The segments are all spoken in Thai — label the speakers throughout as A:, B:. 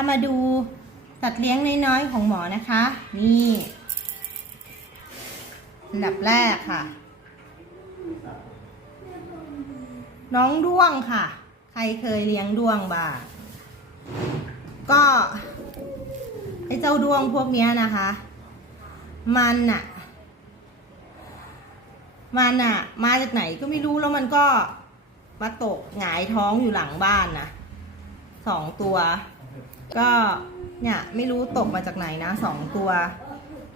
A: ามาดูสัตว์เลี้ยงน้อยๆของหมอนะคะ นี่อันดับแรกค่ะ น้องด้วงค่ะ ใครเคยเลี้ยงด้วงบ้างก็ไอ้เจ้าด้วงพวกเนี้ยนะคะ มันอะมันอะมาจากไหนก็ไม่รู้แล้วมันก็มาตกหงายท้องอยู่หลังบ้านนะสองตัว ก็เนี่ยไม่รู้ตกมาจากไหนนะสองตัว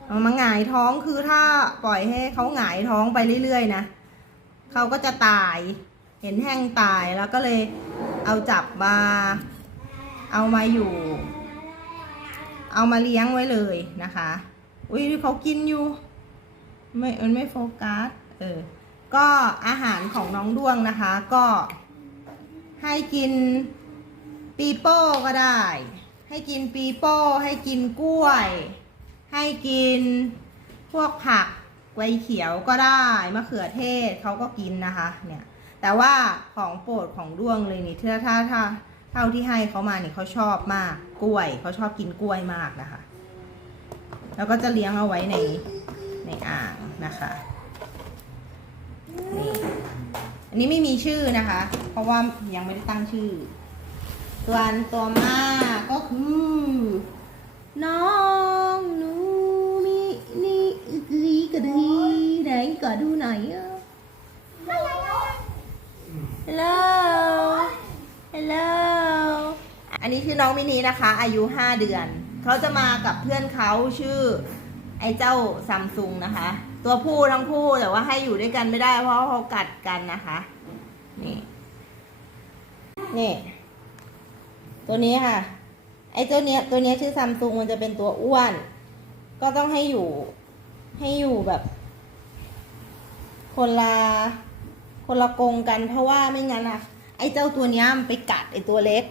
A: เอามาหงายท้องคือถ้าปล่อยให้เขาหงายท้องไปเรื่อยๆนะเขาก็จะตาย เห็นแห้งตายแล้วก็เลยเอาจับมา เอามาอยู่ เอามาเลี้ยงไว้เลยนะคะ อุ้ยเขากินอยู่ ไม่มันไม่โฟกัสเออก็อาหารของน้องด้วงนะคะ ก็ให้กิน ปีโป้ก็ได้ ให้กินปีโป้ ให้กินกล้วย ให้กินพวกผักไวเขียวก็ได้มะเขือเทศเขาก็กินนะคะเนี่ยแต่ว่าของโปรดของด้วงเลยนี่ถ้าถ้าถ้าเท่าที่ให้เขามาเนี่ยเขาชอบมากกล้วยเขาชอบกินกล้วยมากนะคะ แล้วก็จะเลี้ยงเอาไว้ในในอ่างนะคะนี่อันนี้ไม่มีชื่อนะคะ เพราะว่ายังไม่ได้ตั้งชื่อ ตัวอันตัวมาก็คือ น้องหนูมีนี่อีกระดีไหนก็ดูหน่อยอะฮัลโหลฮัลโหลอันนี้คือน้องมินินะคะ อายุ 5 เดือน เขาจะมากับเพื่อนเขาชื่อ ไอ้เจ้าซัมซุงนะคะ ตัวผู้ทั้งคู่แต่ว่าให้อยู่ด้วยกันไม่ได้เพราะเขากัดกันนะคะ นี่ นี่ ตัวนี้ค่ะ ไอ้เจ้าเนี้ยตัวเนี้ยชื่อซัมซุงมันจะเป็นตัวอ้วน ก็ต้องให้อยู่ ให้อยู่แบบ คนละคนละกรงกันเพราะว่าไม่งั้นอะไอ้เจ้าตัวเนี้ยมันไปกัดไอ้ตัวเล็ก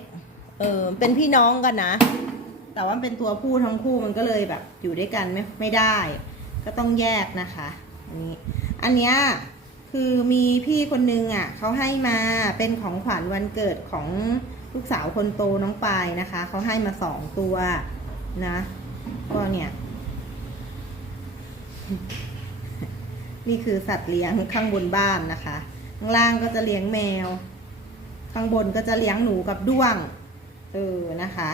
A: เออเป็นพี่น้องกันนะ แต่ว่าเป็นตัวผู้ทั้งคู่มันก็เลยแบบ อยู่ด้วยกันไม่ไม่ได้ ก็ต้องแยกนะคะอันนี้ อันเนี้ยคือมีพี่คนนึงอะเขาให้มาเป็นของขวัญวันเกิดของ ลูกสาวคนโตน้องปายนะคะ เขาให้มาสองตัวนะ ก็เนี่ย นี่คือสัตว์เลี้ยงข้างบนบ้านนะคะ ข้างล่างก็จะเลี้ยงแมว ข้างบนก็จะเลี้ยงหนูกับด้วง เออนะคะ